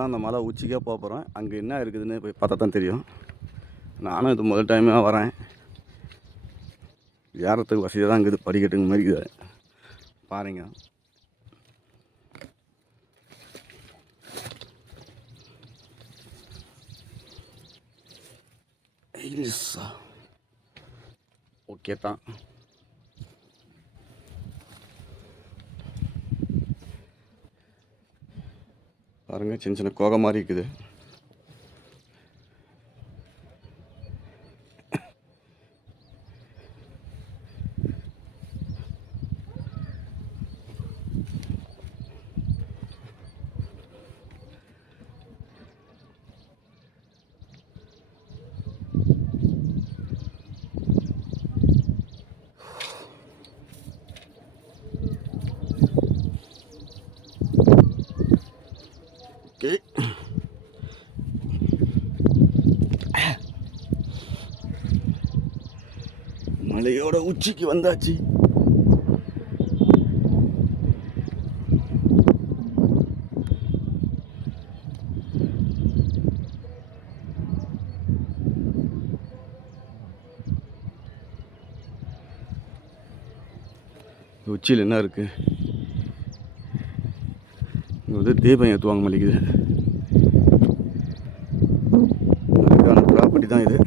தான் அந்த மலை உச்சிக்கே போக போகிறோம். அங்கே என்ன இருக்குதுன்னு போய் பார்த்தா தான் தெரியும். நானும் இது முதல் டைமாக வரேன். ஏறத்துக்கு வசதியாக தான் இருக்குது, படிக்கட்டுங்க மாதிரி இருக்குது பாருங்க. ஓகே தான். பாருங்க, சின்ன சின்ன கோகை மாதிரி இருக்குது. மலையோட உச்சிக்கு வந்தாச்சு. உச்சியில் என்ன இருக்கு? இங்கே வந்து தீபம் ஏற்றுவாங்க மல்லிக்குது. அதுக்கான ப்ராப்பர்ட்டி தான் இது.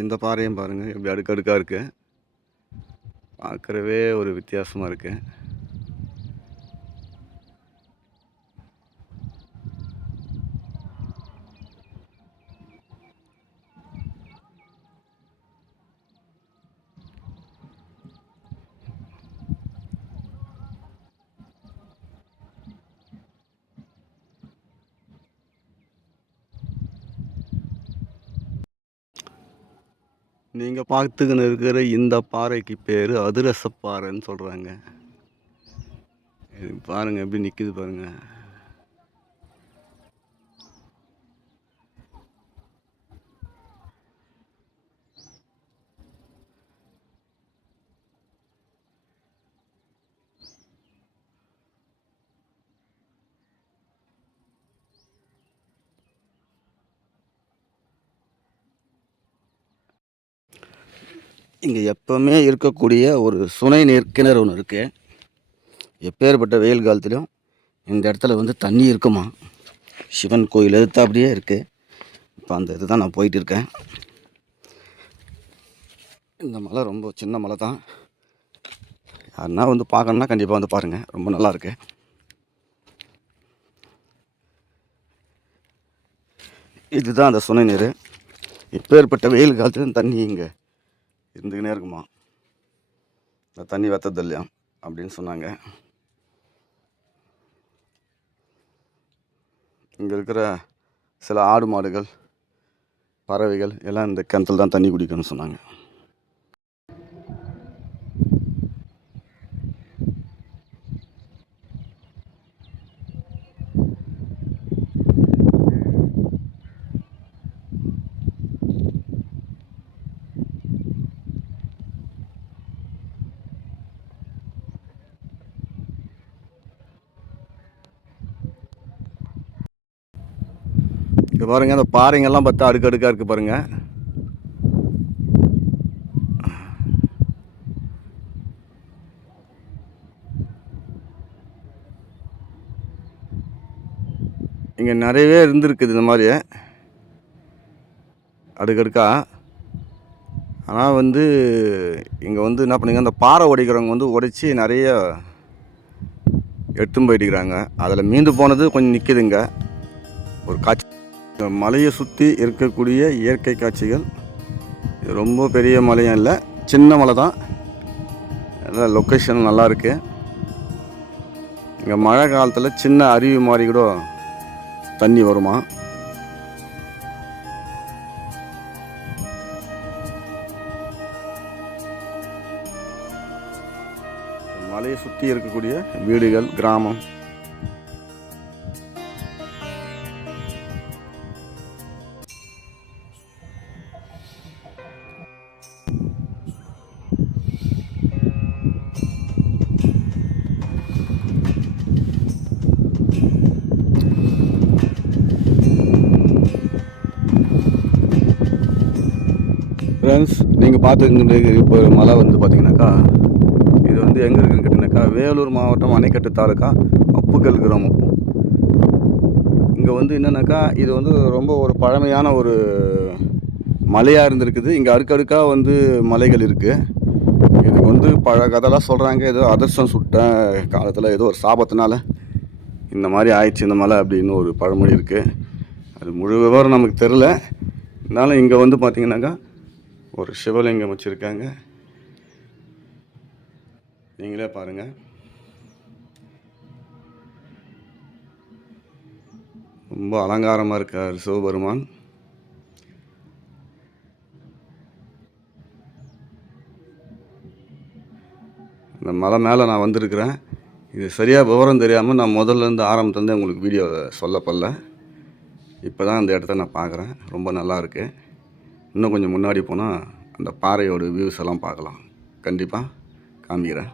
இந்த பாறையும் பாருங்கள், எப்படி அடுக்கடுக்காக இருக்குது. பார்க்குறவே ஒரு வித்தியாசமாக இருக்குது. நீங்கள் பார்த்துக்கின்னு இருக்கிற இந்த பாறைக்கு பேர் அதிரசப்பாறைன்னு சொல்கிறாங்க. இது பாருங்கள் எப்படி நிற்கிது பாருங்கள். இங்கே எப்போவுமே இருக்கக்கூடிய ஒரு சுனை நீர் கிணறு ஒன்று இருக்குது. எப்பேற்பட்ட வெயில் காலத்துலையும் இந்த இடத்துல வந்து தண்ணி இருக்குமா. சிவன் கோயில் எதிர்த்து அப்படியே இருக்குது. இப்போ அந்த இது தான் நான் போயிட்டு இருக்கேன். இந்த மலை ரொம்ப சின்ன மலை தான். யாருன்னா வந்து பார்க்கணுன்னா கண்டிப்பாக வந்து பாருங்கள், ரொம்ப நல்லாயிருக்கு. இதுதான் அந்த சுனை நீர். எப்பேற்பட்ட வெயில் காலத்துலையும் தண்ணி இங்கே இருந்துக்கினே இருக்குமா. இந்த தண்ணி வெத்தது இல்லையா அப்படின்னு சொன்னாங்க. இங்கே இருக்கிற சில ஆடு மாடுகள் பறவைகள் எல்லாம் இந்த கிணத்துல தான் தண்ணி குடிக்கணும்னு சொன்னாங்க. இது பாருங்கள், அந்த பாறைங்கள்லாம் பார்த்தா அடுக்கடுக்காக இருக்குது பாருங்கள். இங்கே நிறையவே இருந்திருக்குது இந்த மாதிரி அடுக்கடுக்கா. ஆனால் வந்து இங்கே வந்து என்ன பண்ணுங்க, அந்த பாறை உடைக்கிறவங்க வந்து உடைச்சி நிறைய எடுத்துன்னு போயிட்டுக்கிறாங்க. அதில் மீந்து போனது கொஞ்சம் நிற்கிதுங்க. ஒரு காட்சி, இந்த மலையை சுற்றி இருக்கக்கூடிய இயற்கை காட்சிகள். இது ரொம்ப பெரிய மலையும் இல்லை, சின்ன மலை தான். நல்லா லொக்கேஷன் நல்லாயிருக்கு. இங்கே மழை காலத்தில் சின்ன அருவி மாதிரி கூட தண்ணி வருமா. மலையை சுற்றி இருக்கக்கூடிய வீடுகள், கிராமம். ஃப்ரெண்ட்ஸ், நீங்கள் பார்த்துக்கிட்டு இப்போ மலை வந்து பார்த்தீங்கன்னாக்கா, இது வந்து எங்கே இருக்குன்னு கேட்டிங்கனாக்கா, வேலூர் மாவட்டம் அணைக்கட்டு தாலுக்கா அப்புக்கல் கிராமம். இங்கே வந்து என்னென்னாக்கா, இது வந்து ரொம்ப ஒரு பழமையான ஒரு மலையாக இருந்திருக்குது. இங்கே அடுக்கடுக்காக வந்து மலைகள் இருக்குது. இது வந்து கதைலாம் சொல்கிறாங்க, ஏதோ அதிர்ஷ்டம் சுட்ட காலத்தில் ஏதோ ஒரு சாபத்தினால இந்த மாதிரி ஆயிடுச்சு இந்த மலை அப்படின்னு ஒரு பழமொழி இருக்குது. அது முழு விவரம் நமக்கு தெரில. இருந்தாலும் இங்கே வந்து பார்த்திங்கனாக்கா ஒரு சிவலிங்கம் வச்சுருக்காங்க. நீங்களே பாருங்கள். ரொம்ப அலங்காரமாக இருக்கார் சிவபெருமான். இந்த மலை மேலே நான் வந்திருக்கிறேன். இது சரியாக விவரம் தெரியாமல் நான் முதல்லேருந்து ஆரம்பத்துலேருந்து உங்களுக்கு வீடியோ சொல்லப்படல. இப்போ தான் அந்த இடத்த நான் பார்க்குறேன். ரொம்ப நல்லா இருக்குது. இன்னும் கொஞ்சம் முன்னாடி போனால் அந்த பாறையோட வியூஸ் எல்லாம் பார்க்கலாம். கண்டிப்பாக காமிக்கிறேன்.